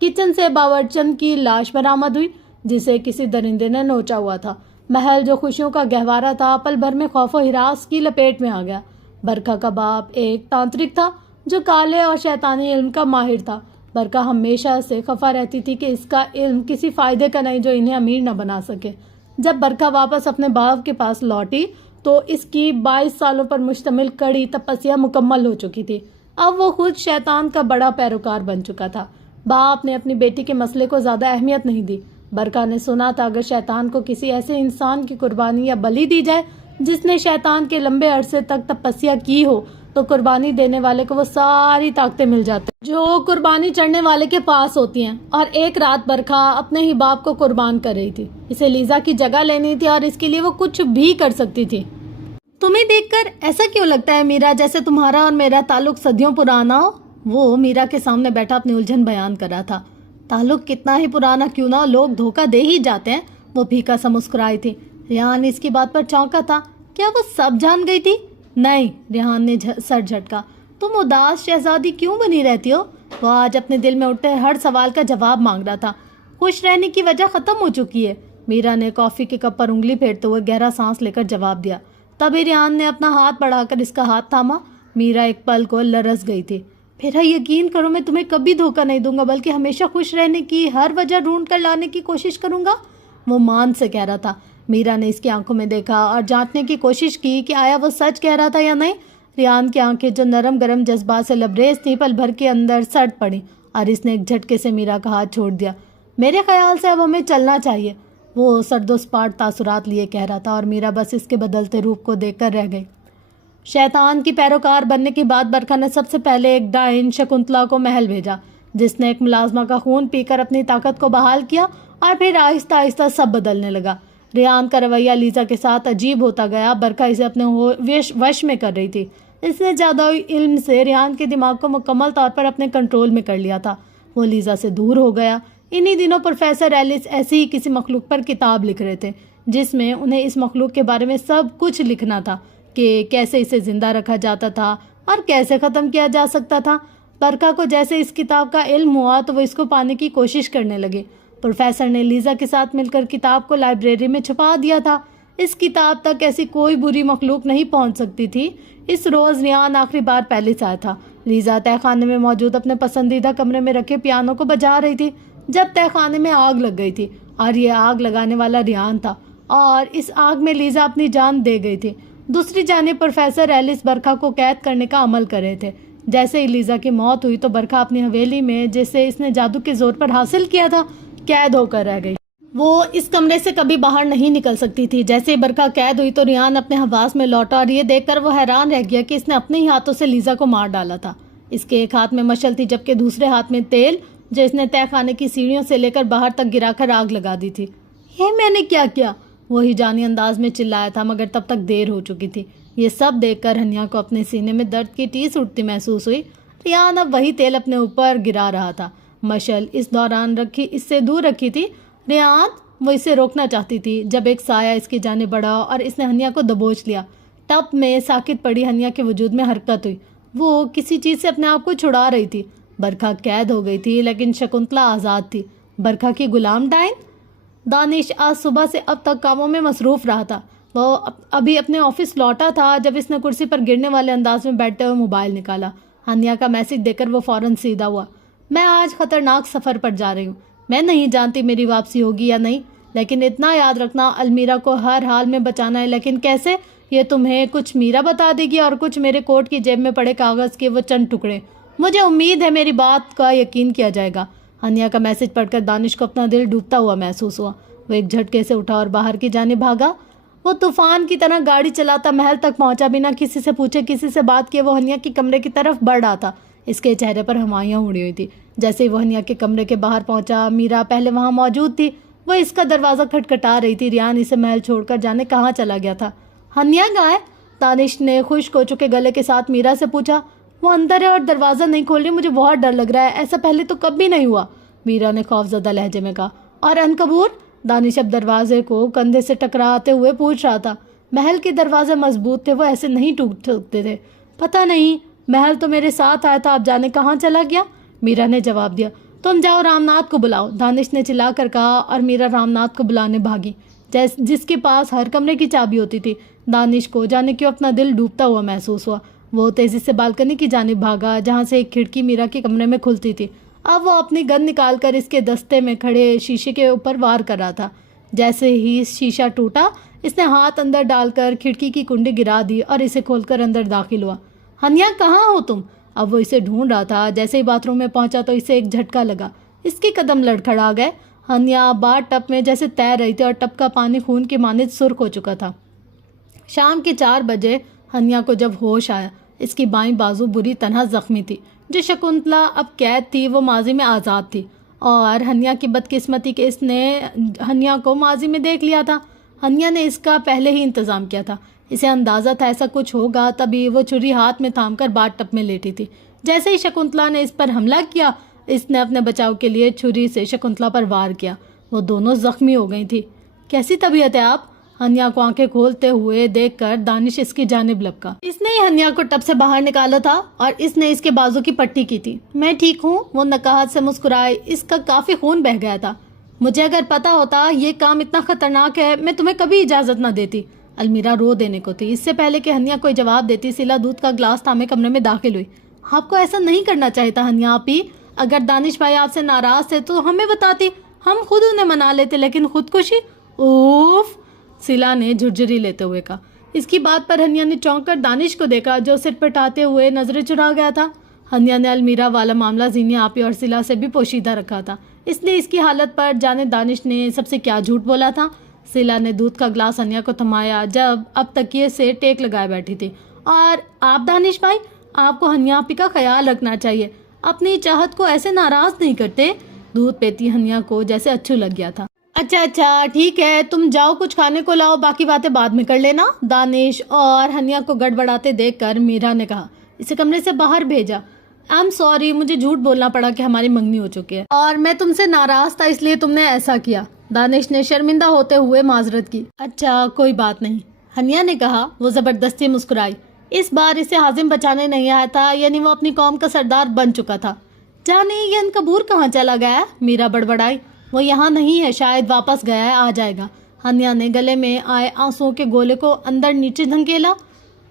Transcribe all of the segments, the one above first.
Kitchen سے باورچن کی لاش برآمد ہوئی جسے کسی درندے نے نوچا ہوا تھا۔ محل جو خوشیوں کا گہوارہ تھا پل بھر میں خوف و ہراس کی لپیٹ میں آ گیا۔ برکھا کا باپ ایک تانترک تھا جو کالے اور شیطانی علم کا ماہر تھا۔ برکھا ہمیشہ سے خفا رہتی تھی کہ اس کا علم کسی فائدے کا نہیں جو انہیں امیر نہ بنا سکے۔ جب برکھا واپس اپنے باپ کے پاس لوٹی تو اس کی 22 سالوں پر مشتمل کڑی تپسیا مکمل ہو چکی تھی۔ اب وہ خود شیطان کا بڑا پیروکار بن چکا تھا۔ باپ نے اپنی بیٹی کے مسئلے کو زیادہ اہمیت نہیں دی۔ برکھا نے سنا تھا اگر شیطان کو کسی ایسے انسان کی قربانی یا بلی دی جائے جس نے شیطان کے لمبے عرصے تک تپسیا کی ہو تو قربانی دینے والے کو وہ ساری طاقتیں مل جاتی ہیں جو قربانی چڑھنے والے کے پاس ہوتی ہیں۔ اور ایک رات برکھا اپنے ہی باپ کو قربان کر رہی تھی۔ اسے لیزا کی جگہ لینی تھی اور اس کے لیے وہ کچھ بھی کر سکتی تھی۔ تمہیں دیکھ کر ایسا کیوں لگتا ہے میرا جیسے تمہارا اور میرا تعلق صدیوں پرانا ہو؟ وہ میرا کے سامنے بیٹھا اپنی الجھن بیان کر رہا تھا۔ تعلق کتنا ہی پرانا کیوں نہ لوگ دھوکہ دے ہی جاتے ہیں۔ وہ پھیکا سا مسکرائی تھی۔ ریحان اس کی بات پر چونکا تھا۔ کیا وہ سب جان گئی تھی؟ نہیں، ریحان نے سر جھٹکا۔ تم اداس شہزادی کیوں بنی رہتی ہو؟ وہ آج اپنے دل میں اٹھتے ہر سوال کا جواب مانگ رہا تھا۔ خوش رہنے کی وجہ ختم ہو چکی ہے۔ میرا نے کافی کے کپ پر انگلی پھیرتے ہوئے گہرا سانس لے کر جواب دیا۔ تبھی ریحان نے اپنا ہاتھ بڑھا کر اس کا ہاتھ تھاما۔ میرا ایک پل کو لرز گئی تھی۔ میرا یقین کرو میں تمہیں کبھی دھوکہ نہیں دوں گا بلکہ ہمیشہ خوش رہنے کی ہر وجہ ڈھونڈ کر لانے کی کوشش کروں گا، وہ مان سے کہہ رہا تھا۔ میرا نے اس کی آنکھوں میں دیکھا اور جانچنے کی کوشش کی کہ آیا وہ سچ کہہ رہا تھا یا نہیں۔ ریحان کی آنکھیں جو نرم گرم جذبات سے لبریز تھیں پل بھر کے اندر سڑ پڑی اور اس نے ایک جھٹکے سے میرا کا ہاتھ چھوڑ دیا۔ میرے خیال سے اب ہمیں چلنا چاہیے، وہ سرد و سپاٹ تاثرات لیے کہہ رہا تھا اور میرا بس اس کے بدلتے روپ کو دیکھ کر رہ گئی۔ شیطان کی پیروکار بننے کے بعد برکھا نے سب سے پہلے ایک ڈائن شکنتلا کو محل بھیجا جس نے ایک ملازمہ کا خون پی کر اپنی طاقت کو بحال کیا اور پھر آہستہ آہستہ سب بدلنے لگا۔ ریحان کا رویہ لیزا کے ساتھ عجیب ہوتا گیا۔ برکھا اسے اپنے وش میں کر رہی تھی۔ اس نے جادوئی علم سے ریحان کے دماغ کو مکمل طور پر اپنے کنٹرول میں کر لیا تھا۔ وہ لیزا سے دور ہو گیا۔ انہی دنوں پروفیسر ایلس ایسی ہی کسی مخلوق پر کتاب لکھ رہے تھے جس میں انہیں اس مخلوق کے بارے میں سب کچھ لکھنا تھا کہ کیسے اسے زندہ رکھا جاتا تھا اور کیسے ختم کیا جا سکتا تھا۔ برکھا کو جیسے اس کتاب کا علم ہوا تو وہ اس کو پانے کی کوشش کرنے لگے۔ پروفیسر نے لیزا کے ساتھ مل کر کتاب کو لائبریری میں چھپا دیا تھا۔ اس کتاب تک ایسی کوئی بری مخلوق نہیں پہنچ سکتی تھی۔ اس روز ریحان آخری بار پیلس آیا تھا۔ لیزا تہہ خانے میں موجود اپنے پسندیدہ کمرے میں رکھے پیانو کو بجا رہی تھی جب تہہ خانے میں آگ لگ گئی تھی اور یہ آگ لگانے والا ریحان تھا اور اس آگ میں لیزا اپنی جان دے گئی تھی۔ دوسری جانب پروفیسر ایلس برکھا کو قید کرنے کا عمل کر رہے تھے۔ جیسے ہی لیزا کی موت ہوئی تو برکھا اپنی حویلی میں جسے اس نے جادو کے زور پر حاصل کیا تھا قید ہو کر رہ گئی۔ وہ اس کمرے سے کبھی باہر نہیں نکل سکتی تھی۔ جیسے ہی برکھا قید ہوئی تو ریحان اپنے حواس میں لوٹا اور یہ دیکھ کر وہ حیران رہ گیا کہ اس نے اپنے ہی ہاتھوں سے لیزا کو مار ڈالا تھا۔ اس کے ایک ہاتھ میں مشل تھی جبکہ دوسرے ہاتھ میں تیل جو اس نے تہہ خانے کی سیڑھیوں سے لے کر باہر تک گرا کر آگ لگا دی تھی۔ یہ میں نے کیا کیا؟ وہی جانی انداز میں چلایا تھا مگر تب تک دیر ہو چکی تھی۔ یہ سب دیکھ کر ہنیا کو اپنے سینے میں درد کی ٹیس اٹھتی محسوس ہوئی۔ ریحان اب وہی تیل اپنے اوپر گرا رہا تھا۔ مشل اس دوران اس سے دور رکھی تھی۔ ریحان وہ اسے روکنا چاہتی تھی جب ایک سایہ اس کی جانب بڑھا اور اس نے ہنیا کو دبوچ لیا۔ ٹپ میں ساکت پڑی ہنیا کے وجود میں حرکت ہوئی۔ وہ کسی چیز سے اپنے آپ کو چھڑا رہی تھی۔ برکھا قید ہو گئی تھی لیکن شکنتلا آزاد تھی۔ برکھا کی غلام ڈائن؟ دانش آج صبح سے اب تک کاموں میں مصروف رہا تھا۔ وہ ابھی اپنے آفس لوٹا تھا جب اس نے کرسی پر گرنے والے انداز میں بیٹھتے ہوئے موبائل نکالا۔ ہنیا کا میسج دیکھ کر وہ فوراً سیدھا ہوا۔ میں آج خطرناک سفر پر جا رہی ہوں۔ میں نہیں جانتی میری واپسی ہوگی یا نہیں، لیکن اتنا یاد رکھنا المیرا کو ہر حال میں بچانا ہے۔ لیکن کیسے؟ یہ تمہیں کچھ میرا بتا دے گی اور کچھ میرے کوٹ کی جیب میں پڑے کاغذ کے وہ چند ٹکڑے۔ مجھے امید ہے میری بات کا یقین کیا جائے گا۔ ہنیا کا میسج پڑھ کر دانش کو اپنا دل ڈوبتا ہوا محسوس ہوا۔ وہ ایک جھٹکے سے اٹھا اور باہر کی جانب بھاگا۔ وہ طوفان کی طرح گاڑی چلاتا محل تک پہنچا، بنا کسی سے پوچھے کسی سے بات کیے وہ ہنیا کے کمرے کی طرف بڑھ رہا تھا۔ اس کے چہرے پر ہوائیاں اڑی ہوئی تھی۔ جیسے ہی وہ ہنیا کے کمرے کے باہر پہنچا، میرا پہلے وہاں موجود تھی۔ وہ اس کا دروازہ کھٹکھٹا رہی تھی۔ ریحان اسے محل چھوڑ کر جانے کہاں چلا گیا تھا؟ ہنیا کہاں ہے؟ دانش نے خشک ہو چکے گلے کے ساتھ میرا سے پوچھا۔ وہ اندر ہے اور دروازہ نہیں کھول رہی، مجھے بہت ڈر لگ رہا ہے، ایسا پہلے تو کبھی نہیں ہوا، میرا نے خوف زدہ لہجے میں کہا۔ اور عنکبور؟ دانش اب دروازے کو کندھے سے ٹکراتے ہوئے پوچھ رہا تھا۔ محل کے دروازے مضبوط تھے، وہ ایسے نہیں ٹوٹ سکتے تھے۔ پتہ نہیں، محل تو میرے ساتھ آیا تھا، اب جانے کہاں چلا گیا، میرا نے جواب دیا۔ تم جاؤ رام ناتھ کو بلاؤ، دانش نے چلا کر کہا اور میرا رام ناتھ کو بلانے بھاگی جس کے پاس ہر کمرے کی چابی ہوتی تھی۔ دانش کو جانے کیوں اپنا دل ڈوبتا ہوا محسوس ہوا۔ وہ تیزی سے بالکنی کی جانب بھاگا جہاں سے ایک کھڑکی میرا کے کمرے میں کھلتی تھی۔ اب وہ اپنی گن نکال کر اس کے دستے میں کھڑے شیشے کے اوپر وار کر رہا تھا۔ جیسے ہی شیشہ ٹوٹا اس نے ہاتھ اندر ڈال کر کھڑکی کی کنڈی گرا دی اور اسے کھول کر اندر داخل ہوا۔ ہنیا کہاں ہو تم؟ اب وہ اسے ڈھونڈ رہا تھا۔ جیسے ہی باتھ روم میں پہنچا تو اسے ایک جھٹکا لگا، اس کے قدم لڑکھڑا گئے۔ ہنیا باتھ ٹب میں جیسے تیر رہی تھی اور ٹب کا پانی خون کے مانند سرخ ہو چکا تھا۔ شام کے 4 بجے ہنیا کو جب ہوش آیا، اس کی بائیں بازو بری طرح زخمی تھی۔ جو شکنتلا اب قید تھی وہ ماضی میں آزاد تھی، اور ہنیا کی بدقسمتی کہ اس نے ہنیا کو ماضی میں دیکھ لیا تھا۔ ہنیا نے اس کا پہلے ہی انتظام کیا تھا، اسے اندازہ تھا ایسا کچھ ہوگا، تبھی وہ چھری ہاتھ میں تھام کر باتھ ٹب میں لیٹی تھی۔ جیسے ہی شکنتلا نے اس پر حملہ کیا، اس نے اپنے بچاؤ کے لیے چھری سے شکنتلا پر وار کیا۔ وہ دونوں زخمی ہو گئی تھی۔ کیسی طبیعت ہے آپ؟ ہنیا کو آنکھیں کھولتے ہوئے دیکھ کر دانش اس کی جانب لپکا۔ اس نے ہی ہنیا کو ٹب سے باہر نکالا تھا اور اس نے اس کے بازو کی پٹی کی تھی۔ میں ٹھیک ہوں، وہ نکاہت سے مسکرائے۔ اس کا کافی خون بہہ گیا تھا۔ مجھے اگر پتا ہوتا یہ کام اتنا خطرناک ہے میں تمہیں کبھی اجازت نہ دیتی۔ المیرا رو دینے کو تھی۔ اس سے پہلے کہ ہنیا کوئی جواب دیتی، سلا دودھ کا گلاس تھامے کمرے میں داخل ہوئی۔ آپ کو ایسا نہیں کرنا چاہیے تھا ہنیا آپی۔ اگر دانش بھائی آپ سے ناراض تھے تو ہمیں بتاتی، ہم خود انہیں منا لیتے، لیکن خودکشی؟ اوف، سلا نے جھرجھری لیتے ہوئے کہا۔ اس کی بات پر ہنیا نے چونک کر دانش کو دیکھا جو سر پٹاتے ہوئے نظریں چرا گیا تھا۔ ہنیا نے المیرا والا معاملہ زینی آپی اور سلا سے بھی پوشیدہ رکھا تھا، اس لیے اس کی حالت پر جانے دانش نے سب سے کیا جھوٹ بولا تھا۔ سلا نے دودھ کا گلاس ہنیا کو تھمایا جب اب تکیے سے ٹیک لگائے بیٹھی تھی۔ اور آپ دانش بھائی، آپ کو ہنیا آپی کا خیال رکھنا چاہیے، اپنی چاہت کو ایسے ناراض نہیں کرتے۔ دودھ پیتی ہنیا کو جیسے اچھو لگ گیا تھا۔ اچھا ٹھیک ہے، تم جاؤ کچھ کھانے کو لاؤ، باقی باتیں بعد میں کر لینا۔ دانش اور ہنیا کو گڑبڑاتے دیکھ کر میرا نے کہا، اسے کمرے سے باہر بھیجا۔ I'm sorry، مجھے جھوٹ بولنا پڑا کہ ہماری منگنی ہو چکی ہے اور میں تم سے ناراض تھا، اس لیے تم نے ایسا کیا۔ دانش نے شرمندہ ہوتے ہوئے معذرت کی۔ اچھا کوئی بات نہیں، ہنیا نے کہا۔ وہ زبردستی مسکرائی۔ اس بار اسے حازم بچانے نہیں آیا تھا، یعنی وہ اپنی قوم کا سردار بن چکا تھا۔ جانے یہ انکبور کہاں چلا گیا ہے؟ میرا بڑبڑائی۔ وہ یہاں نہیں ہے، شاید واپس گیا ہے، آ جائے گا۔ ہنیا نے گلے میں آئے آنسوؤں کے گولے کو اندر نیچے دھنکیلا۔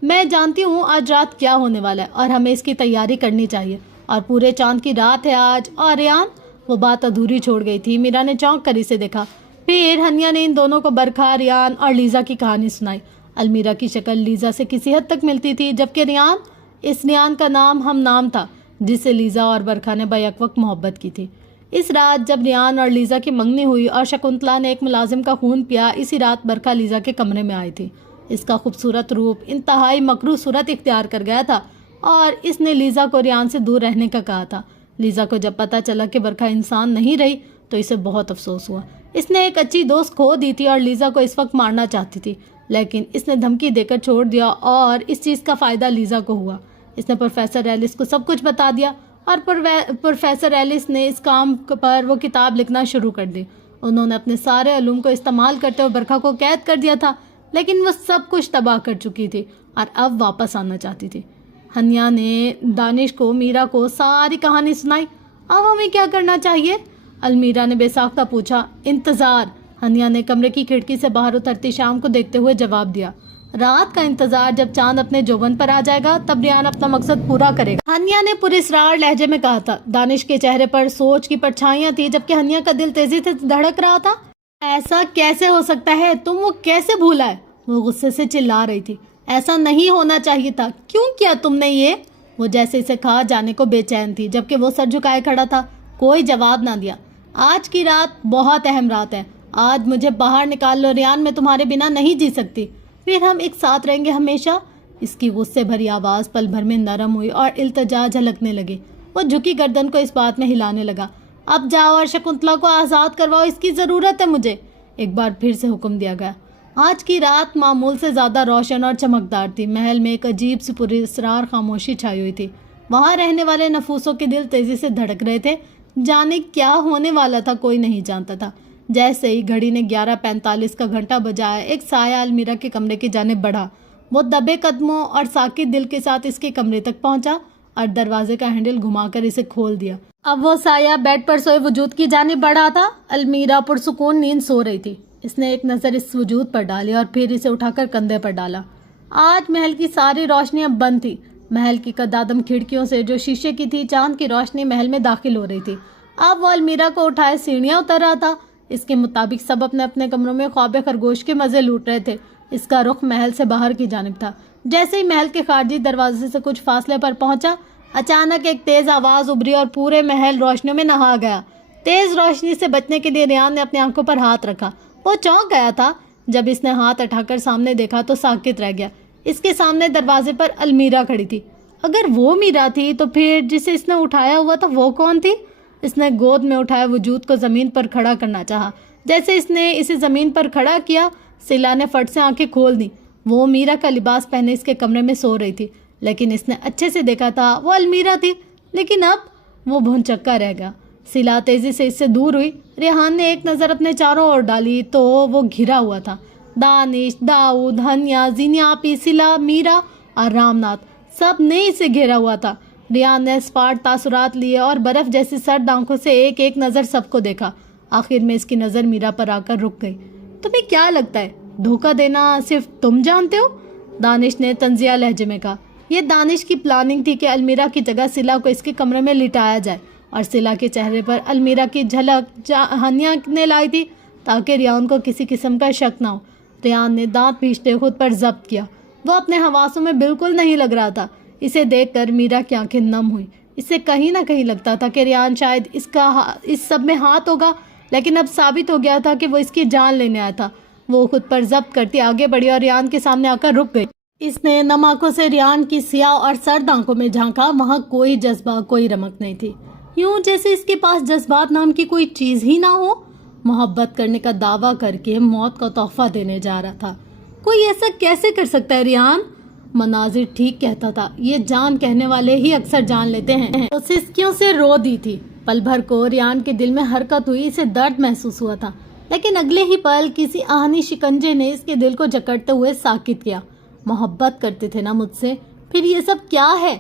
میں جانتی ہوں آج رات کیا ہونے والا ہے اور ہمیں اس کی تیاری کرنی چاہیے، اور پورے چاند کی رات ہے آج۔ اور ریان؟ وہ بات ادھوری چھوڑ گئی تھی۔ میرا نے چونک کر اسے دیکھا۔ پھر ہنیا نے ان دونوں کو برکھا، ریان اور لیزا کی کہانی سنائی۔ المیرا کی شکل لیزا سے کسی حد تک ملتی تھی، جبکہ ریان، اس ریان کا نام ہم نام تھا جس سے لیزا اور برکھا نے بیک وقت محبت کی تھی۔ اس رات جب ریان اور لیزا کی منگنی ہوئی اور شکنتلا نے ایک ملازم کا خون پیا، اسی رات برکھا لیزا کے کمرے میں آئی تھی۔ اس کا خوبصورت روپ انتہائی مکروہ صورت اختیار کر گیا تھا اور اس نے لیزا کو ریان سے دور رہنے کا کہا تھا۔ لیزا کو جب پتا چلا کہ برکھا انسان نہیں رہی تو اسے بہت افسوس ہوا۔ اس نے ایک اچھی دوست کھو دی تھی اور لیزا کو اس وقت مارنا چاہتی تھی، لیکن اس نے دھمکی دے کر چھوڑ دیا اور اس چیز کا فائدہ لیزا کو ہوا۔ اس نے پروفیسر ایلس کو سب کچھ بتا دیا اور پروفیسر ایلس نے اس کام پر وہ کتاب لکھنا شروع کر دی۔ انہوں نے اپنے سارے علوم کو استعمال کرتے ہوئے برکھا کو قید کر دیا تھا، لیکن وہ سب کچھ تباہ کر چکی تھی اور اب واپس آنا چاہتی تھی۔ ہنیا نے دانش کو میرا کو ساری کہانی سنائی۔ اب ہمیں کیا کرنا چاہیے؟ المیرا نے بے ساختہ پوچھا۔ انتظار، ہنیا نے کمرے کی کھڑکی سے باہر اترتی شام کو دیکھتے ہوئے جواب دیا۔ رات کا انتظار، جب چاند اپنے جوبن پر آ جائے گا تب ریان اپنا مقصد پورا کرے گا، ہنیا نے پراسرار لہجے میں کہا تھا۔ دانش کے چہرے پر سوچ کی پرچھائیاں تھی، جبکہ ہنیا کا دل تیزی سے دھڑک رہا تھا۔ ایسا کیسے ہو سکتا ہے؟ تم وہ کیسے بھولا ہے؟ وہ غصے سے چلا رہی تھی۔ ایسا نہیں ہونا چاہیے تھا، کیوں کیا تم نے یہ؟ وہ جیسے اسے کھا جانے کو بے چین تھی، جبکہ وہ سر جھکائے کھڑا تھا، کوئی جواب نہ دیا۔ آج کی رات بہت اہم رات ہے، آج مجھے باہر نکال لو ریان، میں تمہارے بنا نہیں جی سکتی، پھر ہم ایک ساتھ رہیں گے ہمیشہ۔ اس کی غصے بھری آواز پل بھر میں نرم ہوئی اور التجا جھلکنے لگی۔ وہ جھکی گردن کو اس بات میں ہلانے لگا۔ اب جاؤ اور شکنتلا کو آزاد کرواؤ، اس کی ضرورت ہے مجھے، ایک بار پھر سے حکم دیا گیا۔ آج کی رات معمول سے زیادہ روشن اور چمکدار تھی۔ محل میں ایک عجیب سی پراسرار خاموشی چھائی ہوئی تھی۔ وہاں رہنے والے نفوسوں کے دل تیزی سے دھڑک رہے تھے، جانے کیا ہونے والا تھا کوئی نہیں جانتا تھا۔ جیسے ہی گھڑی نے 11:45 کا گھنٹہ بجایا، ایک سایہ المیرا کے کمرے کی جانب بڑھا۔ وہ دبے قدموں اور ساکت دل کے ساتھ اس کے کمرے تک پہنچا اور دروازے کا ہینڈل گھما کر اسے کھول دیا۔ اب وہ سایہ بیڈ پر سوئے وجود کی جانب بڑھا تھا۔ المیرا پرسکون نیند سو رہی تھی۔ اس نے ایک نظر اس وجود پر ڈالی اور پھر اسے اٹھا کر کندھے پر ڈالا۔ آج محل کی ساری روشنیاں بند تھی۔ محل کی قدادم کھڑکیوں سے جو شیشے کی تھی، چاند کی روشنی محل میں داخل ہو رہی تھی۔ اب وہ المیرا کو اٹھائے سیڑھیاں اتر رہا تھا۔ اس کے مطابق سب اپنے اپنے کمروں میں خواب خرگوش کے مزے لوٹ رہے تھے۔ اس کا رخ محل سے باہر کی جانب تھا۔ جیسے ہی محل کے خارجی دروازے سے کچھ فاصلے پر پہنچا، اچانک ایک تیز آواز ابھری اور پورے محل روشنیوں میں نہا گیا۔ تیز روشنی سے بچنے کے لیے ریان نے اپنی آنکھوں پر ہاتھ رکھا۔ وہ چونک گیا تھا۔ جب اس نے ہاتھ اٹھا کر سامنے دیکھا تو ساکت رہ گیا۔ اس کے سامنے دروازے پر المیرا کھڑی تھی۔ اگر وہ میرا تھی تو پھر جسے اس نے اٹھایا ہوا تھا وہ کون تھی؟ اس نے گود میں اٹھائے وجود کو زمین پر کھڑا کرنا چاہا۔ جیسے اس نے اسے زمین پر کھڑا کیا، سلا نے فٹ سے آنکھیں کھول دیں۔ وہ میرا کا لباس پہنے اس کے کمرے میں سو رہی تھی، لیکن اس نے اچھے سے دیکھا تھا وہ المیرا تھی، لیکن اب وہ بھونچکا رہ گیا۔ سلا تیزی سے اس سے دور ہوئی۔ ریحان نے ایک نظر اپنے چاروں اور ڈالی تو وہ گھرا ہوا تھا۔ دانش، داؤد، ہنیا، زینیا آپی، سلا، میرا اور رام ناتھ سب نے اسے گھیرا ہوا تھا۔ ریان نے اسپاٹ تاثرات لیے اور برف جیسی سرد آنکھوں سے ایک ایک نظر سب کو دیکھا۔ آخر میں اس کی نظر میرا پر آ کر رک گئی۔ تمہیں کیا لگتا ہے دھوکہ دینا صرف تم جانتے ہو؟ دانش نے طنزیہ لہجے میں کہا۔ یہ دانش کی پلاننگ تھی کہ المیرا کی جگہ سلا کو اس کے کمرے میں لٹایا جائے، اور سلا کے چہرے پر المیرا کی جھلک ہنیا نے لائی تھی تاکہ ریان کو کسی قسم کا شک نہ ہو۔ ریان نے دانت پیستے خود پر ضبط کیا۔ وہ اپنے حواسوں میں بالکل نہیں لگ رہا تھا۔ اسے دیکھ کر میرا کی آنکھیں نم ہوئی۔ اسے کہیں نہ کہیں لگتا تھا کہ ریان شاید اس سب میں ہاتھ ہوگا، لیکن اب ثابت ہو گیا تھا کہ وہ اس کی جان لینے آیا تھا۔ وہ خود پر ضبط کرتی آگے بڑھی اور ریان کے سامنے آ کر رک گئی۔ اس نے نم آنکھوں سے ریان کی سیاہ اور سرد آنکھوں میں جھانکا۔ وہاں کوئی جذبہ، کوئی رمق نہیں تھی، یوں جیسے اس کے پاس جذبات نام کی کوئی چیز ہی نہ ہو۔ محبت کرنے کا دعویٰ کر کے موت کا تحفہ دینے جا رہا تھا۔ کوئی ایسا کیسے کر سکتا ہے ریان؟ مناظر ٹھیک کہتا تھا، یہ جان کہنے والے ہی اکثر جان لیتے ہیں۔ وہ سسکیوں سے رو دی تھی۔ پل بھر کو ریان کے دل میں حرکت ہوئی، اسے درد محسوس ہوا تھا، لیکن اگلے ہی پل کسی آہنی شکنجے نے اس کے دل کو جکڑتے ہوئے ساکت کیا۔ محبت کرتے تھے نا مجھ سے، پھر یہ سب کیا ہے؟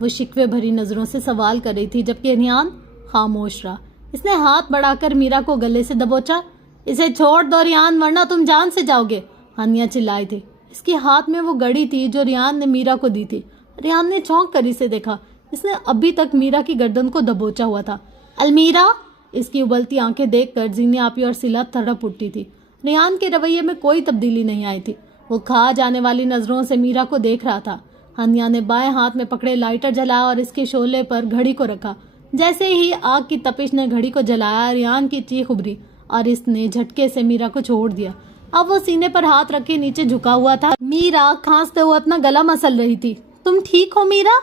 وہ شکوے بھری نظروں سے سوال کر رہی تھی، جبکہ ریان خاموش رہا۔ اس نے ہاتھ بڑھا کر میرا کو گلے سے دبوچا۔ اسے چھوڑ دو ریان، ورنہ تم جان سے جاؤ گے، ہنیا چلائی تھی۔ اس کے ہاتھ میں وہ گڑی تھی جو ریان نے میرا کو دی تھی۔ ریان نے چونک کر اسے دیکھا۔ اس نے ابھی تک میرا کی گردن کو دبوچا ہوا تھا۔ المیرا! اس کی ابلتی آنکھیں دیکھ کر زینیا آپی اور سلا تڑپ اٹھی تھی۔ ریان کے رویے میں کوئی تبدیلی نہیں آئی تھی۔ وہ کھا جانے والی نظروں سے میرا کو دیکھ رہا تھا۔ ہنیا نے بائیں ہاتھ میں پکڑے لائٹر جلایا اور اس کے شعلے پر گھڑی کو رکھا۔ جیسے ہی آگ کی تپش نے گھڑی کو جلایا، ریان کی چیخ ابھری اور اس نے جھٹکے سے میرا کو چھوڑ دیا۔ اب وہ سینے پر ہاتھ رکھے نیچے جھکا ہوا تھا۔ میرا کھانستے ہوئے اپنا گلا مسل رہی تھی۔ تم ٹھیک ہو میرا؟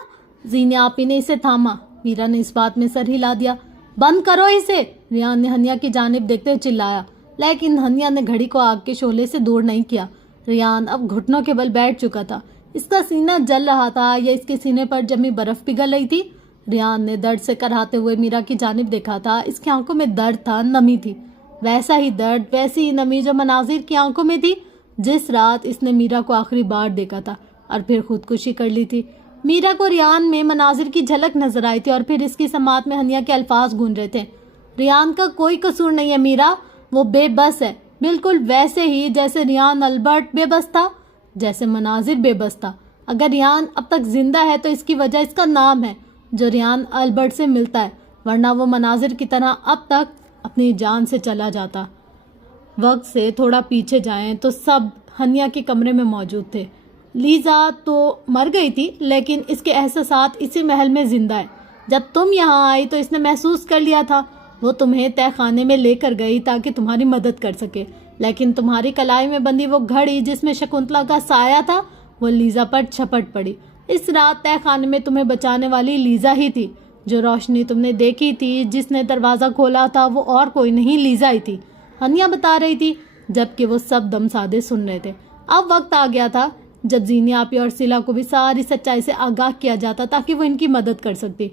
زینیا آپی نے اسے تھاما۔ میرا نے اس بات میں سر ہلا دیا۔ بند کرو اسے! ریان نے ہنیا کی جانب دیکھتے ہوئے چلایا، لیکن ہنیا نے گھڑی کو آگ کے شعلے سے دور نہیں کیا۔ ریان اب گھٹنوں کے بل بیٹھ چکا تھا۔ اس کا سینہ جل رہا تھا یا اس کے سینے پر جمی برف پگھل رہی تھی؟ ریان نے درد سے کراہتے ہوئے میرا کی جانب دیکھا تھا۔ اس کی آنکھوں میں درد تھا، نمی تھی، ویسا ہی درد، ویسی ہی نمی جو مناظر کی آنکھوں میں تھی جس رات اس نے میرا کو آخری بار دیکھا تھا اور پھر خودکشی کر لی تھی۔ میرا کو ریان میں مناظر کی جھلک نظر آئی تھی اور پھر اس کی سماعت میں ہنیا کے الفاظ گونج رہے تھے۔ ریان کا کوئی قصور نہیں ہے میرا، وہ بے بس ہے، بالکل ویسے ہی جیسے ریان البرٹ بے بس تھا، جیسے مناظر بے بس تھا۔ اگر ریان اب تک زندہ ہے تو اس کی وجہ اس کا نام ہے جو ریان البرٹ سے ملتا ہے، ورنہ وہ مناظر کی طرح اب تک اپنی جان سے چلا جاتا۔ وقت سے تھوڑا پیچھے جائیں تو سب ہنیا کے کمرے میں موجود تھے۔ لیزا تو مر گئی تھی، لیکن اس کے احساسات اسی محل میں زندہ ہے۔ جب تم یہاں آئی تو اس نے محسوس کر لیا تھا۔ وہ تمہیں تہ خانے میں لے کر گئی تاکہ تمہاری مدد کر سکے، لیکن تمہاری کلائی میں بندی وہ گھڑی جس میں شکنتلا کا سایہ تھا، وہ لیزا پر چھپٹ پڑی۔ اس رات تہ خانے میں تمہیں بچانے والی لیزا ہی تھی۔ جو روشنی تم نے دیکھی تھی، جس نے دروازہ کھولا تھا، وہ اور کوئی نہیں، لیزا ہی تھی، ہنیا بتا رہی تھی، جبکہ وہ سب دم سادے سن رہے تھے۔ اب وقت آ گیا تھا جب زینیا آپی اور سلا کو بھی ساری سچائی سے آگاہ کیا جاتا تاکہ وہ ان کی مدد کر سکتی۔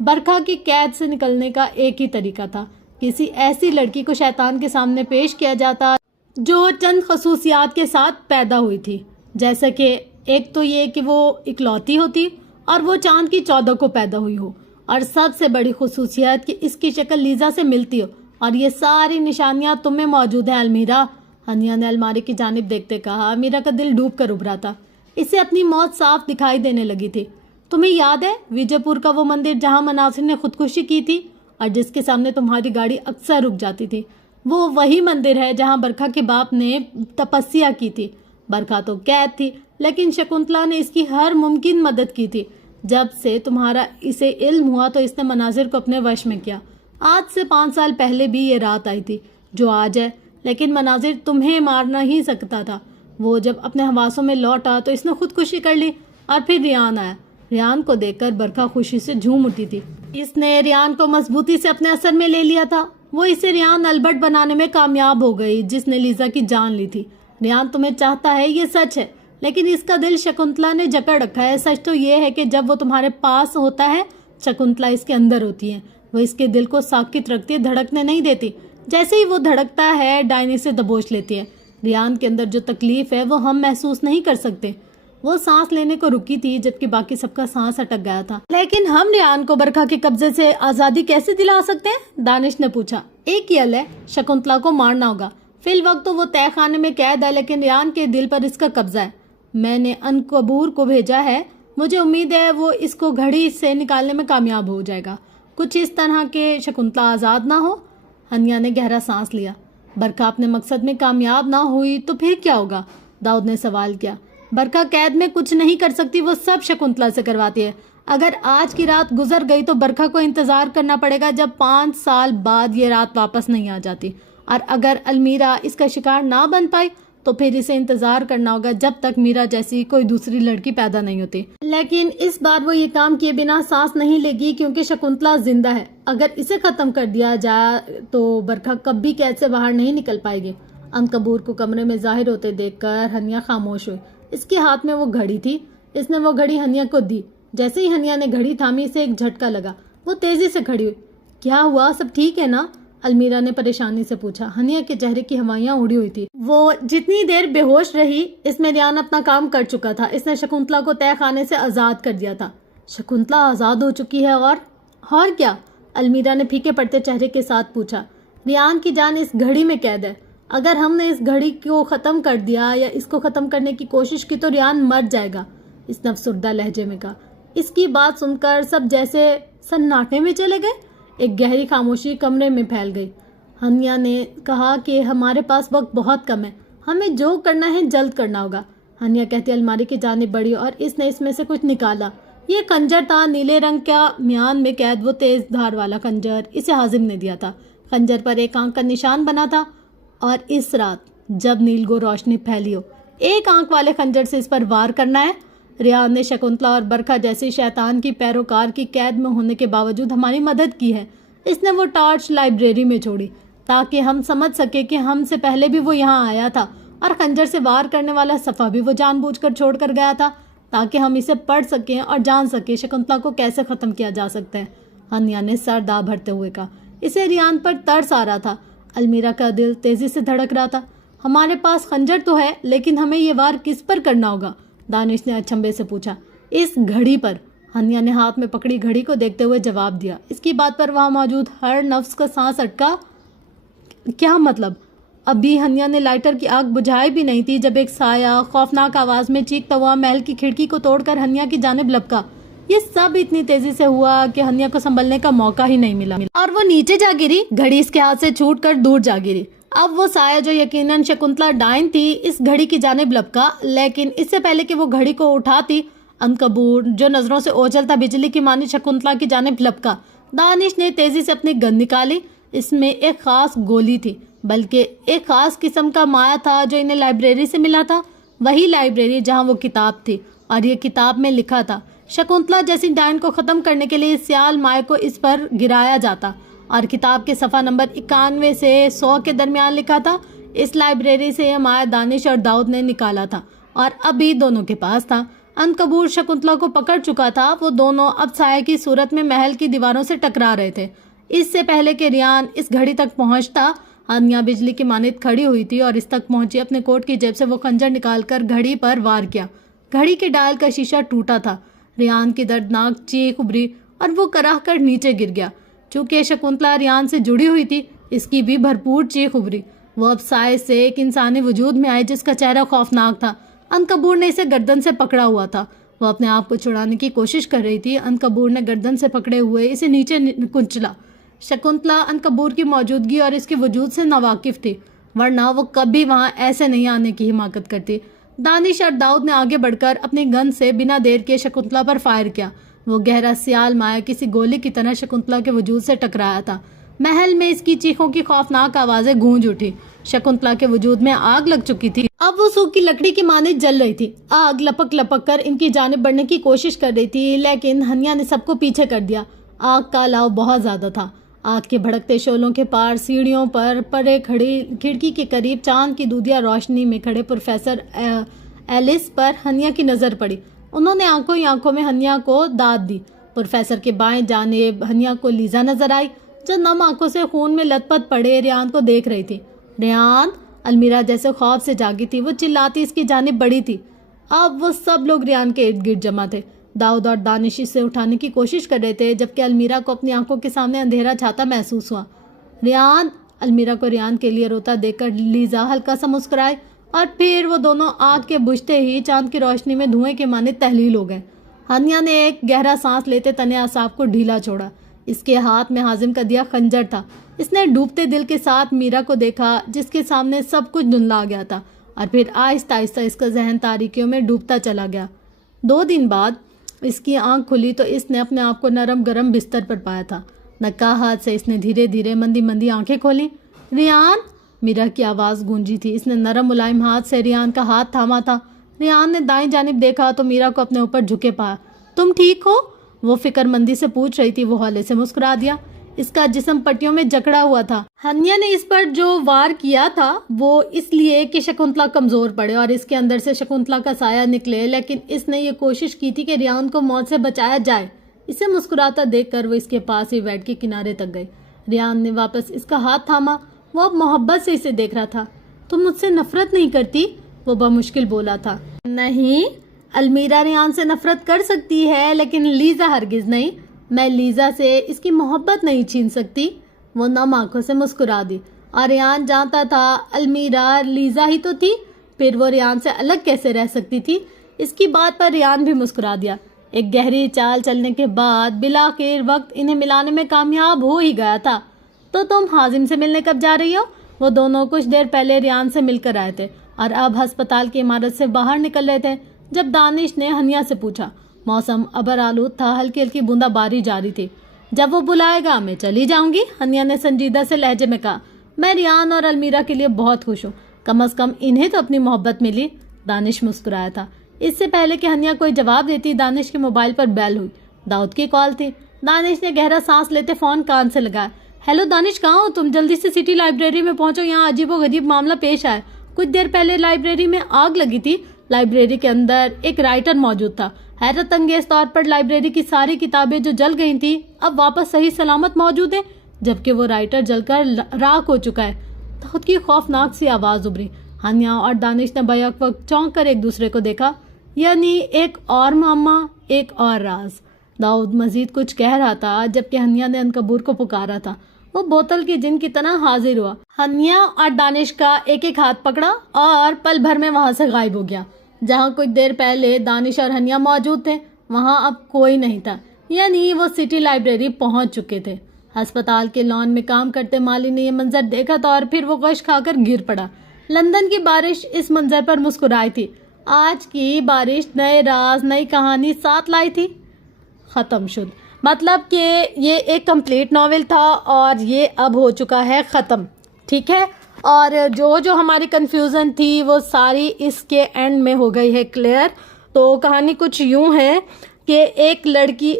برکھا کی قید سے نکلنے کا ایک ہی طریقہ تھا، کسی ایسی لڑکی کو شیطان کے سامنے پیش کیا جاتا جو چند خصوصیات کے ساتھ پیدا ہوئی تھی، جیسے کہ ایک تو یہ کہ وہ اکلوتی ہوتی اور وہ چاند کی 14 کو پیدا ہوئی ہو، اور سب سے بڑی خصوصیت کہ اس کی شکل لیزا سے ملتی ہو، اور یہ ساری نشانیاں تم میں موجود ہیں المیرا۔ ہنیا نے الماری کی جانب دیکھتے کہا۔ المیرا کا دل ڈوب کر ابھرا تھا، اسے اپنی موت صاف دکھائی دینے لگی تھی۔ تمہیں یاد ہے وجے پور کا وہ مندر جہاں مناصر نے خودکشی کی تھی اور جس کے سامنے تمہاری گاڑی اکثر رک جاتی تھی؟ وہ وہی مندر ہے جہاں برکھا کے باپ نے تپسیا کی تھی۔ برکھا تو قید تھی، لیکن شکنتلا نے اس کی ہر ممکن مدد کی تھی۔ جب سے تمہارا اسے علم ہوا تو اس نے مناظر کو اپنے وش میں کیا۔ آج سے 5 سال پہلے بھی یہ رات آئی تھی جو آج ہے، لیکن مناظر تمہیں مارنا ہی سکتا تھا۔ وہ جب اپنے حواسوں میں لوٹا تو اس نے خودکشی کر لی، اور پھر ریان آیا۔ ریان کو دیکھ کر برکھا خوشی سے جھوم اٹھی تھی۔ اس نے ریان کو مضبوطی سے اپنے اثر میں لے لیا تھا۔ وہ اسے ریان البرٹ بنانے میں کامیاب ہو گئی جس نے لیزا کی جان لی تھی۔ ریان تمہیں چاہتا ہے، یہ سچ ہے، لیکن اس کا دل شکنتلا نے جکڑ رکھا ہے۔ سچ تو یہ ہے کہ جب وہ تمہارے پاس ہوتا ہے شکنتلا اس کے اندر ہوتی ہے۔ وہ اس کے دل کو ساکت رکھتی ہے، دھڑکنے نہیں دیتی۔ جیسے ہی وہ دھڑکتا ہے ڈائنی سے دبوچ لیتی ہے۔ ریان کے اندر جو تکلیف ہے وہ ہم محسوس نہیں کر سکتے۔ وہ سانس لینے کو رکی تھی جبکہ باقی سب کا سانس اٹک گیا تھا۔ لیکن ہم ریان کو برکھا کے قبضے سے آزادی کیسے دلا سکتے ہیں؟ دانش نے پوچھا۔ ایک ہی حل ہے، شکنتلا کو مارنا ہوگا۔ فی الوقت تو وہ تہہ خانے میں قید ہے، لیکن ریان کے دل پر اس کا قبضہ ہے۔ میں نے انکبور کو بھیجا ہے، مجھے امید ہے وہ اس کو گھڑی سے نکالنے میں کامیاب ہو جائے گا، کچھ اس طرح کہ شکنتلا آزاد نہ ہو۔ ہنیا نے گہرا سانس لیا۔ برکھا اپنے مقصد میں کامیاب نہ ہوئی تو پھر کیا ہوگا؟ داؤد نے سوال کیا۔ برکھا قید میں کچھ نہیں کر سکتی، وہ سب شکنتلا سے کرواتی ہے۔ اگر آج کی رات گزر گئی تو برکھا کو انتظار کرنا پڑے گا جب 5 سال بعد یہ رات واپس نہیں آ جاتی، اور اگر المیرا اس کا شکار نہ بن پائی تو پھر اسے انتظار کرنا ہوگا جب تک میرا جیسی کوئی دوسری لڑکی پیدا نہیں ہوتی۔ لیکن اس بار وہ یہ کام کیے بنا سانس نہیں لے گی کیونکہ شکنتلا زندہ ہے۔ اگر اسے ختم کر دیا جائے تو برکھا کبھی قید سے باہر نہیں نکل پائے گی۔ عنقبور کو کمرے میں ظاہر ہوتے دیکھ کر ہنیا خاموش ہوئی۔ اس کے ہاتھ میں وہ گھڑی تھی۔ اس نے وہ گھڑی ہنیا کو دی۔ جیسے ہی ہنیا نے گھڑی تھامی اسے ایک جھٹکا لگا، وہ تیزی سے کھڑی ہوئی۔ کیا ہوا؟ سب ٹھیک ہے نا؟ المیرا نے پریشانی سے پوچھا۔ ہنیا کے چہرے کی ہوائیاں اڑی ہوئی تھی۔ وہ جتنی دیر بے ہوش رہی اس میں ریان اپنا کام کر چکا تھا۔ اس نے شکنتلا کو تہہ خانے سے آزاد کر دیا تھا۔ شکنتلا آزاد ہو چکی ہے اور کیا؟ المیرا نے پھیکے پڑتے چہرے کے ساتھ پوچھا۔ ریان کی جان اس گھڑی میں قید ہے۔ اگر ہم نے اس گھڑی کو ختم کر دیا یا اس کو ختم کرنے کی کوشش کی تو ریان مر جائے گا، اس نے افسردہ لہجے میں کہا۔ اس کی بات سن کر سب جیسے سناٹے میں چلے گئے۔ ایک گہری خاموشی کمرے میں پھیل گئی۔ ہنیا نے کہا کہ ہمارے پاس وقت بہت کم ہے، ہمیں جو کرنا ہے جلد کرنا ہوگا۔ ہنیا کہتی الماری کی جانب بڑھی اور اس نے اس میں سے کچھ نکالا۔ یہ کنجر تھا، نیلے رنگ کا، میان میں قید وہ تیز دھار والا کنجر اسے حازم نے دیا تھا۔ کنجر پر ایک آنکھ کا نشان بنا تھا، اور اس رات جب نیلگو روشنی پھیلی ہو ایک آنکھ والے خنجر سے اس پر وار کرنا ہے۔ ریان نے شکنتلا اور برکھا جیسی شیطان کی پیروکار کی قید میں ہونے کے باوجود ہماری مدد کی ہے۔ اس نے وہ ٹارچ لائبریری میں چھوڑی تاکہ ہم سمجھ سکے کہ ہم سے پہلے بھی وہ یہاں آیا تھا، اور خنجر سے وار کرنے والا صفحہ بھی وہ جان بوجھ کر چھوڑ کر گیا تھا تاکہ ہم اسے پڑھ سکیں اور جان سکیں شکنتلا کو کیسے ختم کیا جا سکتا ہے۔ ہنیا نے سر دا بھرتے ہوئے کہا۔ اسے ریان پر ترس آ رہا تھا۔ المیرا کا دل تیزی سے دھڑک رہا تھا۔ ہمارے پاس خنجر تو ہے، لیکن ہمیں یہ وار کس پر کرنا ہوگا؟ دانش نے اچھمبے سے پوچھا۔ اس گھڑی پر، ہنیا نے ہاتھ میں پکڑی گھڑی کو دیکھتے ہوئے جواب دیا۔ اس کی بات پر وہاں موجود ہر نفس کا سانس اٹکا۔ کیا مطلب؟ ابھی ہنیا نے لائٹر کی آگ بجھائی بھی نہیں تھی جب ایک سایہ خوفناک آواز میں چیختا ہوا محل کی کھڑکی کو توڑ کر ہنیا کی جانب لپکا۔ یہ سب اتنی تیزی سے ہوا کہ ہنیا کو سنبھلنے کا موقع ہی نہیں ملا، اور وہ نیچے جا گری۔ گھڑی اس کے ہاتھ سے چھوٹ کر دور جا گری۔ اب وہ سایہ جو یقیناً شکنتلا ڈائن تھی اس گھڑی کی جانب لپکا، لیکن اس سے پہلے کہ وہ گھڑی کو اٹھاتی عنقبور جو نظروں سے اوجھل تھا بجلی کی مانی شکنتلا کی جانب لپکا۔ دانش نے تیزی سے اپنی گن نکالی۔ اس میں ایک خاص گولی تھی، بلکہ ایک خاص قسم کا مایا تھا جو انہیں لائبریری سے ملا تھا، وہی لائبریری جہاں وہ کتاب تھی، اور یہ کتاب میں لکھا تھا شکنتلا جیسی ڈائن کو ختم کرنے کے لیے اس سیال مائع کو اس پر گرایا جاتا، اور کتاب کے صفحہ نمبر 91 سے 100 کے درمیان لکھا تھا۔ اس لائبریری سے یہ مائع دانش اور داؤد نے نکالا تھا، اور ابھی دونوں کے پاس تھا۔ عنقبور شکنتلا کو پکڑ چکا تھا۔ وہ دونوں اب سایہ کی صورت میں محل کی دیواروں سے ٹکرا رہے تھے۔ اس سے پہلے کہ ریان اس گھڑی تک پہنچتا، ہنیا بجلی کی مانند کھڑی ہوئی تھی اور اس تک پہنچی۔ اپنے کوٹ کی جیب سے وہ خنجر نکال کر گھڑی پر وار کیا۔ گھڑی کے ڈائل کا شیشہ ٹوٹا تھا۔ ریان کی دردناک چیخ ابھری اور وہ کراہ کر نیچے گر گیا۔ چونکہ شکنتلا ریان سے جڑی ہوئی تھی، اس کی بھی بھرپور چیخ ابھری۔ وہ اب سائے سے ایک انسانی وجود میں آئی جس کا چہرہ خوفناک تھا۔ عنقبور نے اسے گردن سے پکڑا ہوا تھا۔ وہ اپنے آپ کو چھڑانے کی کوشش کر رہی تھی۔ عنقبور نے گردن سے پکڑے ہوئے اسے نیچے کچلا۔ شکنتلا عنقبور کی موجودگی اور اس کے وجود سے ناواقف تھی، ورنہ وہ کبھی وہاں ایسے نہیں آنے کی حماقت کرتی۔ دانش اور داؤد نے آگے بڑھ کر اپنے گن سے بنا دیر کے شکنتلا پر فائر کیا۔ وہ گہرا سیال مایا کسی گولی کی طرح شکنتلا کے وجود سے ٹکرایا تھا۔ محل میں اس کی چیخوں کی خوفناک آوازیں گونج اٹھی۔ شکنتلا کے وجود میں آگ لگ چکی تھی۔ اب وہ سوکھی لکڑی کی مانند جل رہی تھی۔ آگ لپک لپک کر ان کی جانب بڑھنے کی کوشش کر رہی تھی، لیکن ہنیا نے سب کو پیچھے کر دیا۔ آگ کا الاؤ بہت زیادہ تھا۔ آگ کے بھڑکتے شعلوں کے پار سیڑھیوں پر پڑے کھڑکی کے قریب چاند کی دودھیا روشنی میں کھڑے پروفیسر ایلس پر ہنیا کی نظر پڑی۔ انہوں نے آنکھوں ہی آنکھوں میں ہنیا کو داد دی۔ پروفیسر کے بائیں جانب ہنیا کو لیزا نظر آئی، جو نم آنکھوں سے خون میں لت پت پڑے ریان کو دیکھ رہی تھی۔ ریان! المیرا جیسے خوف سے جاگی تھی، وہ چلاتی اس کی جانب بڑھی تھی۔ اب وہ سب لوگ ریان کے ارد گرد جمع تھے۔ داؤد اور دانش اسے اٹھانے کی کوشش کر رہے تھے، جبکہ المیرا کو اپنی آنکھوں کے سامنے اندھیرا چھاتا محسوس ہوا۔ ریان! المیرا کو ریان کے لیے روتا دیکھ کر لیزا ہلکا سا مسکرائے، اور پھر وہ دونوں آگ کے بجھتے ہی چاند کی روشنی میں دھوئیں کے مانند تحلیل ہو گئے۔ ہنیا نے ایک گہرا سانس لیتے تنے اعصاب کو ڈھیلا چھوڑا۔ اس کے ہاتھ میں حازم کا دیا خنجر تھا۔ اس نے ڈوبتے دل کے ساتھ میرا کو دیکھا، جس کے سامنے سب کچھ دھندلا گیا تھا، اور پھر آہستہ آہستہ اس کا ذہن تاریکیوں میں ڈوبتا چلا گیا۔ 2 دن بعد اس کی آنکھ کھلی تو اس نے اپنے آپ کو نرم گرم بستر پر پایا تھا۔ نقاہت سے اس نے دھیرے دھیرے مندی مندی آنکھیں کھولی۔ ریان! میرا کی آواز گونجی تھی۔ اس نے نرم ملائم ہاتھ سے ریان کا ہاتھ تھاما تھا۔ ریان نے دائیں جانب دیکھا تو میرا کو اپنے اوپر جھکے پایا۔ تم ٹھیک ہو؟ وہ فکر مندی سے پوچھ رہی تھی۔ وہ ہولے سے مسکرا دیا۔ اس کا جسم پٹیوں میں جکڑا ہوا تھا۔ ہنیا نے اس پر جو وار کیا تھا وہ اس لیے کہ شکنتلا کمزور پڑے اور اس کے اندر سے شکنتلا کا سایہ نکلے، لیکن اس نے یہ کوشش کی تھی کہ ریان کو موت سے بچایا جائے۔ اسے مسکراتا دیکھ کر وہ اس کے پاس ہی بیٹھ کے کنارے تک گئی۔ ریان نے واپس اس کا ہاتھ تھاما۔ وہ اب محبت سے اسے دیکھ رہا تھا۔ تم مجھ سے نفرت نہیں کرتی؟ وہ بمشکل بولا تھا۔ نہیں، المیرا ریان سے نفرت کر سکتی ہے، لیکن لیزا ہرگز نہیں۔ میں لیزا سے اس کی محبت نہیں چھین سکتی۔ وہ نم آنکھوں سے مسکرا دی۔ اور ریان جانتا تھا المیرا لیزا ہی تو تھی، پھر وہ ریان سے الگ کیسے رہ سکتی تھی؟ اس کی بات پر ریان بھی مسکرا دیا۔ ایک گہری چال چلنے کے بعد بالآخر وقت انہیں ملانے میں کامیاب ہو ہی گیا تھا۔ تو تم حازم سے ملنے کب جا رہی ہو؟ وہ دونوں کچھ دیر پہلے ریان سے مل کر آئے تھے اور اب ہسپتال کی عمارت سے باہر نکل رہے تھے جب دانش نے ہنیا سے پوچھا۔ موسم ابر آلود تھا، ہلکی ہلکی بوندا باری جاری تھی۔ جب وہ بلائے گا میں چلی جاؤں گی، ہنیا نے سنجیدہ سے لہجے میں کہا۔ میں ریان اور المیرا کے لیے بہت خوش ہوں، کم از کم انہیں تو اپنی محبت ملی۔ دانش مسکرایا تھا۔ اس سے پہلے کہ ہنیا کوئی جواب دیتی، دانش کے موبائل پر بیل ہوئی۔ داؤد کی کال تھی۔ دانش نے گہرا سانس لیتے فون کان سے لگایا۔ ہیلو دانش، کہاں ہو تم؟ جلدی سے سٹی لائبریری میں پہنچو، یہاں عجیب و غریب معاملہ پیش آیا۔ کچھ دیر پہلے لائبریری میں آگ لگی تھی۔ لائبریری کے اندر ایک رائٹر موجود تھا۔ حیرت انگیز طور پر لائبریری کی ساری کتابیں جو جل گئی تھیں اب واپس صحیح سلامت موجود ہیں، جبکہ وہ رائٹر جل کر راکھ ہو چکا ہے۔ داؤد کی خوفناک سی آواز ابھری۔ ہنیا اور دانش نے بیک وقت چونک کر ایک دوسرے کو دیکھا۔ یعنی ایک اور معمہ، ایک اور راز۔ داؤد مزید کچھ کہہ رہا تھا جبکہ ہنیا نے عنقبور کو پکارا تھا۔ وہ بوتل کی جن کی طرح حاضر ہوا۔ ہنیا اور دانش کا ایک ایک ہاتھ پکڑا اور پل بھر میں وہاں سے غائب ہو گیا۔ جہاں کچھ دیر پہلے دانش اور ہنیا موجود تھے وہاں اب کوئی نہیں تھا، یعنی وہ سٹی لائبریری پہنچ چکے تھے۔ ہسپتال کے لان میں کام کرتے مالی نے یہ منظر دیکھا تھا اور پھر وہ غش کھا کر گر پڑا۔ لندن کی بارش اس منظر پر مسکرائی تھی۔ آج کی بارش نئے راز، نئی کہانی ساتھ لائی تھی۔ ختم شد، مطلب کہ یہ ایک کمپلیٹ ناول تھا اور یہ اب ہو چکا ہے ختم، ٹھیک ہے۔ اور جو ہماری کنفیوژن تھی وہ ساری اس کے اینڈ میں ہو گئی ہے کلیئر۔ تو کہانی کچھ یوں ہے کہ ایک لڑکی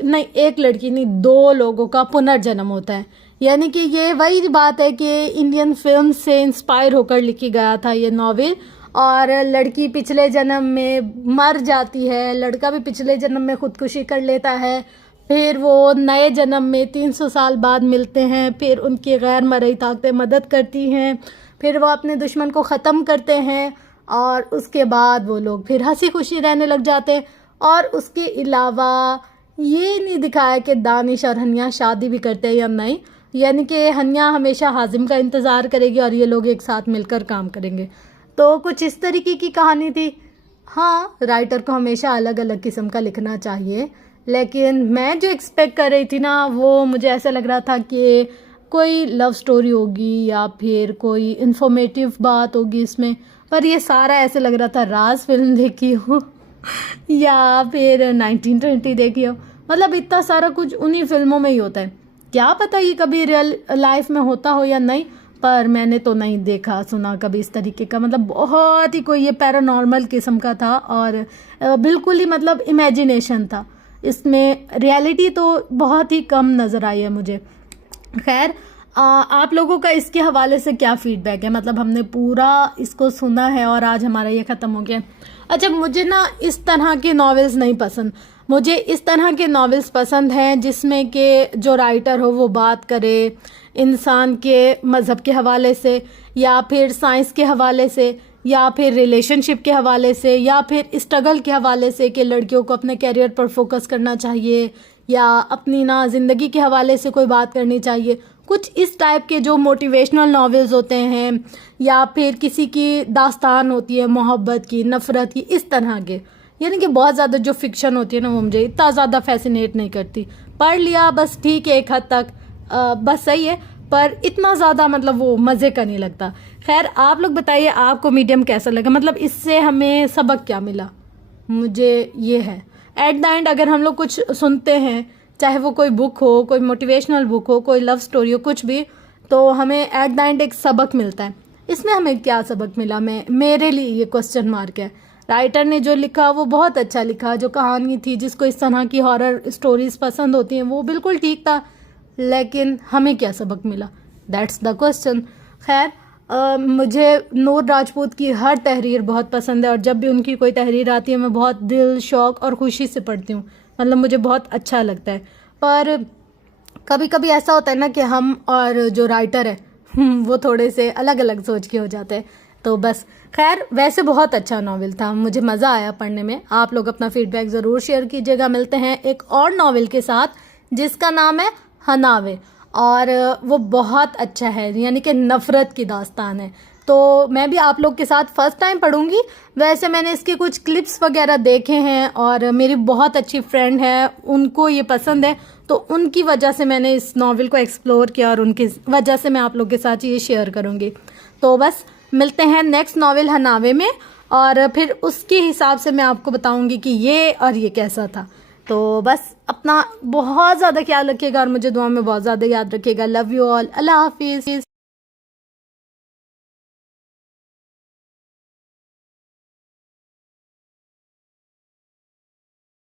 نہیں 2 لوگوں کا پنرجنم ہوتا ہے، یعنی کہ یہ وہی بات ہے کہ انڈین فلم سے انسپائر ہو کر لکھی گیا تھا یہ ناول۔ اور لڑکی پچھلے جنم میں مر جاتی ہے، لڑکا بھی پچھلے جنم میں خودکشی کر لیتا ہے، پھر وہ نئے جنم میں 300 سال بعد ملتے ہیں، پھر ان کی غیر مرئی طاقتیں مدد کرتی ہیں، پھر وہ اپنے دشمن کو ختم کرتے ہیں اور اس کے بعد وہ لوگ پھر ہنسی خوشی رہنے لگ جاتے ہیں۔ اور اس کے علاوہ یہ نہیں دکھایا کہ دانش اور ہنیا شادی بھی کرتے ہیں یا نہیں، یعنی کہ ہنیا ہمیشہ حازم کا انتظار کرے گی اور یہ لوگ ایک ساتھ مل کر کام کریں گے. تو کچھ اس طریقے کی کہانی تھی. ہاں، رائٹر کو ہمیشہ الگ الگ قسم کا لکھنا چاہیے، لیکن میں جو ایکسپیکٹ کر رہی تھی نا، وہ مجھے ایسا لگ رہا تھا کہ کوئی لو سٹوری ہوگی یا پھر کوئی انفارمیٹیو بات ہوگی اس میں، پر یہ سارا ایسے لگ رہا تھا راز فلم دیکھی ہو یا پھر 1920 دیکھی ہو. مطلب اتنا سارا کچھ انہی فلموں میں ہی ہوتا ہے. کیا پتہ یہ کبھی ریئل لائف میں ہوتا ہو یا نہیں، پر میں نے تو نہیں دیکھا سنا کبھی اس طریقے کا. مطلب بہت ہی کوئی یہ پیرانارمل قسم کا تھا اور بالکل ہی مطلب امیجنیشن تھا. اس میں ریالٹی تو بہت ہی کم نظر آئی ہے مجھے. خیر، آپ لوگوں کا اس کے حوالے سے کیا فیڈ بیک ہے؟ مطلب ہم نے پورا اس کو سنا ہے اور آج ہمارا یہ ختم ہو گیا. اچھا، مجھے نا اس طرح کے ناولز نہیں پسند. مجھے اس طرح کے ناولز پسند ہیں جس میں کہ جو رائٹر ہو وہ بات کرے انسان کے مذہب کے حوالے سے، یا پھر سائنس کے حوالے سے، یا پھر ریلیشن شپ کے حوالے سے، یا پھر اسٹرگل کے حوالے سے کہ لڑکیوں کو اپنے کیریئر پر فوکس کرنا چاہیے، یا اپنی نا زندگی کے حوالے سے کوئی بات کرنی چاہیے. کچھ اس ٹائپ کے جو موٹیویشنل ناولز ہوتے ہیں، یا پھر کسی کی داستان ہوتی ہے محبت کی، نفرت کی، اس طرح کے. یعنی کہ بہت زیادہ جو فکشن ہوتی ہے نا، وہ مجھے اتنا زیادہ فیسینیٹ نہیں کرتی. پڑھ لیا بس، ٹھیک ہے، ایک حد تک بس صحیح ہے، پر اتنا زیادہ مطلب وہ مزے کا نہیں لگتا. خیر، آپ لوگ بتائیے آپ کو میڈیم کیسا لگا؟ مطلب اس سے ہمیں سبق کیا ملا؟ مجھے یہ ہے ایٹ دا اینڈ اگر ہم لوگ کچھ سنتے ہیں، چاہے وہ کوئی بک ہو، کوئی موٹیویشنل بک ہو، کوئی لو سٹوری ہو، کچھ بھی، تو ہمیں ایٹ دا اینڈ ایک سبق ملتا ہے. اس میں ہمیں کیا سبق ملا؟ میرے لیے یہ کوسچن مارک ہے. رائٹر نے جو لکھا وہ بہت اچھا لکھا. جو کہانی تھی، جس کو اس طرح کی ہارر سٹوریز پسند ہوتی ہیں، وہ بالکل ٹھیک تھا، لیکن ہمیں کیا سبق ملا؟ That's the question. خیر، مجھے نور راجپوت کی ہر تحریر بہت پسند ہے، اور جب بھی ان کی کوئی تحریر آتی ہے میں بہت دل، شوق اور خوشی سے پڑھتی ہوں. مطلب مجھے بہت اچھا لگتا ہے. پر کبھی کبھی ایسا ہوتا ہے نا کہ ہم اور جو رائٹر ہے وہ تھوڑے سے الگ الگ سوچ کے ہو جاتے ہیں. تو بس خیر، ویسے بہت اچھا ناول تھا، مجھے مزہ آیا پڑھنے میں. آپ لوگ اپنا فیڈ بیک ضرور شیئر کیجیے گا. ملتے ہیں ایک اور ناول کے ساتھ جس کا نام ہے ہناوے، اور وہ بہت اچھا ہے، یعنی کہ نفرت کی داستان ہے. تو میں بھی آپ لوگ کے ساتھ فرسٹ ٹائم پڑھوں گی. ویسے میں نے اس کے کچھ کلپس وغیرہ دیکھے ہیں، اور میری بہت اچھی فرینڈ ہے، ان کو یہ پسند ہے، تو ان کی وجہ سے میں نے اس ناول کو ایکسپلور کیا، اور ان کی وجہ سے میں آپ لوگ کے ساتھ یہ شیئر کروں گی. تو بس ملتے ہیں نیکسٹ ناول ہناوے میں، اور پھر اس کے حساب سے میں آپ کو بتاؤں گی کہ یہ اور یہ کیسا تھا. تو بس اپنا بہت زیادہ خیال رکھیے گا، اور مجھے دعا میں بہت زیادہ یاد رکھیے گا. Love you all. اللہ حافظ.